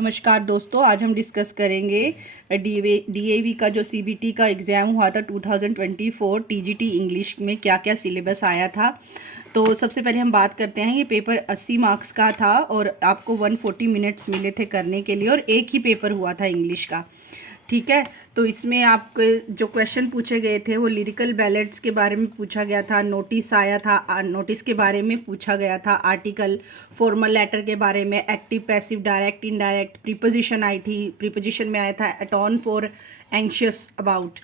नमस्कार दोस्तों, आज हम डिस्कस करेंगे डीएवी का जो सीबीटी का एग्ज़ाम हुआ था 2024 टीजीटी इंग्लिश में क्या क्या सिलेबस आया था। तो सबसे पहले हम बात करते हैं, ये पेपर 80 मार्क्स का था और आपको 140 मिनट्स मिले थे करने के लिए और एक ही पेपर हुआ था इंग्लिश का। ठीक है, तो इसमें आपके जो क्वेश्चन पूछे गए थे वो लिरिकल बैलेट्स के बारे में पूछा गया था, नोटिस आया था, नोटिस के बारे में पूछा गया था, आर्टिकल, फॉर्मल लेटर के बारे में, active passive direct indirect, preposition आई थी, प्रीपोजिशन में आया था एटॉन फॉर एंशियस अबाउट।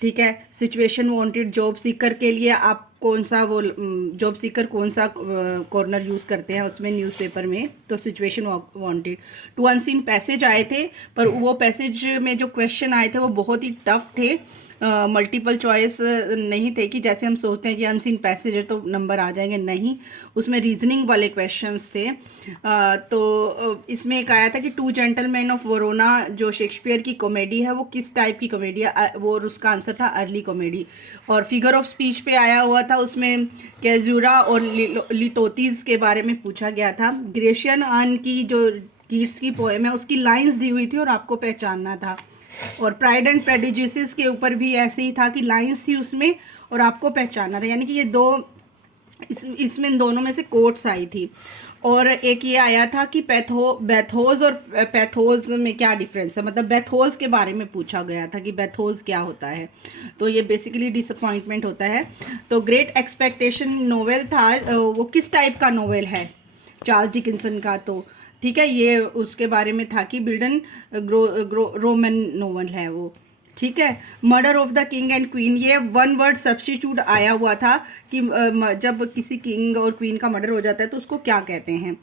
ठीक है, सिचुएशन वांटेड, जॉब सीकर के लिए आप कौन सा वो जॉब सीकर कौन सा कॉर्नर यूज़ करते हैं उसमें न्यूज़पेपर में, तो situation wanted. Two unseen passage आए थे, पर वो पैसेज में जो क्वेश्चन आए थे वो बहुत ही टफ थे, मल्टीपल चॉइस नहीं थे कि जैसे हम सोचते हैं कि अनसीन पैसेज है तो नंबर आ जाएंगे, नहीं, उसमें रीजनिंग वाले क्वेश्चंस थे। तो इसमें एक आया था कि टू जेंटलमैन ऑफ वरोना जो शेक्सपियर की कॉमेडी है वो किस टाइप की कॉमेडी है, वो उसका आंसर था अर्ली कॉमेडी। और फिगर ऑफ स्पीच पे आया हुआ था, उसमें कैजुरा और लिटोतीज के बारे में पूछा गया था। ग्रेशियन अर्न की जो कीट्स की पोएम है उसकी लाइंस दी हुई थी और आपको पहचानना था। और प्राइड एंड प्रेजुडिस के ऊपर भी ऐसे ही था कि लाइंस थी उसमें और आपको पहचानना था, यानी कि ये दो इसमें इन दोनों में से कोट्स आई थी। और एक ये आया था कि बेथोज और पैथोज में क्या डिफरेंस है, मतलब बेथोज के बारे में पूछा गया था कि बेथोज क्या होता है, तो ये बेसिकली डिसअपॉइंटमेंट होता है। तो ग्रेट एक्सपेक्टेशन नोवेल था, वो किस टाइप का नोवेल है, चार्ल्स डिकिंसन का, तो ठीक है ये उसके बारे में था कि बिल्डन रोमन नोवेल है वो। ठीक है, murder of the king and queen, ये वन वर्ड सब्स्टिट्यूट आया हुआ था कि जब किसी किंग और क्वीन का मर्डर हो जाता है तो उसको क्या कहते हैं।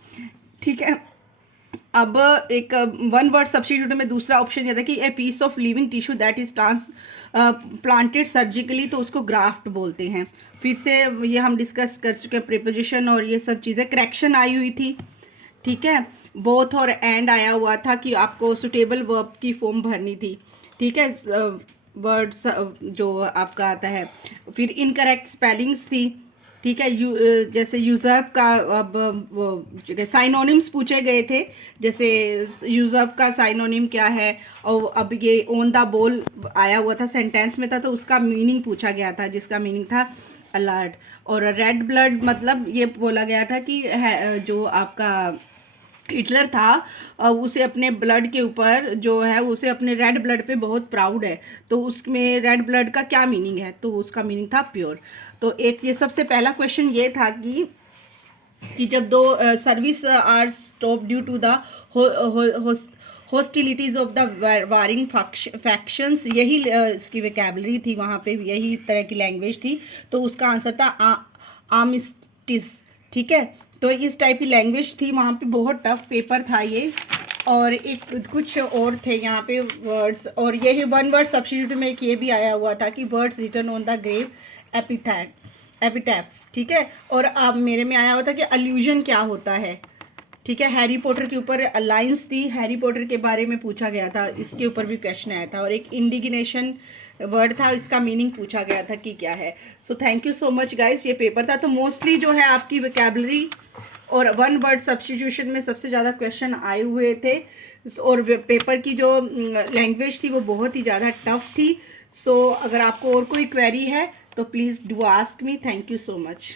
ठीक है, अब एक वन वर्ड सब्स्टिट्यूट में दूसरा ऑप्शन ये था कि a piece of living tissue that is planted surgically, तो उसको ग्राफ्ट बोलते हैं। फिर से ये हम डिस्कस कर चुके हैं, प्रीपोजिशन और ये सब चीज़ें। करेक्शन आई हुई थी, ठीक है, बोथ और एंड आया हुआ था कि आपको सुटेबल वर्ब की फॉर्म भरनी थी। ठीक है, वर्ड्स जो आपका आता है। फिर इनकरेक्ट स्पेलिंग्स थी, ठीक है, जैसे यूजर्ब का, अब वो साइनोनिम्स पूछे गए थे, जैसे यूजर्ब का साइनोनिम क्या है, और अब ये ऑन द बॉल आया हुआ था, सेंटेंस में था, तो उसका मीनिंग पूछा गया था, जिसका मीनिंग था अलर्ट। और रेड ब्लड मतलब ये बोला गया था कि जो आपका हिटलर था उसे अपने ब्लड के ऊपर जो है, उसे अपने रेड ब्लड पे बहुत प्राउड है, तो उसमें रेड ब्लड का क्या मीनिंग है, तो उसका मीनिंग था प्योर। तो एक ये सबसे पहला क्वेश्चन ये था कि जब दो service are stop due to the hostilities of the warring factions, यही इसकी वोकैबुलरी थी, वहाँ पे यही तरह की लैंग्वेज थी, तो उसका आंसर था आर्मिस्टिस। ठीक है, तो इस टाइप की लैंग्वेज थी, वहाँ पे बहुत टफ पेपर था ये। और एक कुछ और थे यहाँ पे वर्ड्स, और ये वन वर्ड सब्स्टिट्यूट में एक ये भी आया हुआ था कि words written on the grave epitaph. ठीक है, और अब मेरे में आया हुआ था कि अल्यूजन क्या होता है। ठीक है, हैरी पॉटर के ऊपर अलाइंस थी, हैरी पॉटर के बारे में पूछा गया था, इसके ऊपर भी क्वेश्चन आया था। और एक इंडिग्नेशन वर्ड था, इसका मीनिंग पूछा गया था कि क्या है। So thank you so much guys, ये पेपर था। तो मोस्टली जो है आपकी वोकैबुलरी और वन वर्ड सब्स्टिट्यूशन में सबसे ज़्यादा क्वेश्चन आए हुए थे, और पेपर की जो लैंग्वेज थी वो बहुत ही ज़्यादा टफ थी। सो अगर आपको और कोई क्वेरी है तो please do ask me. Thank you so much.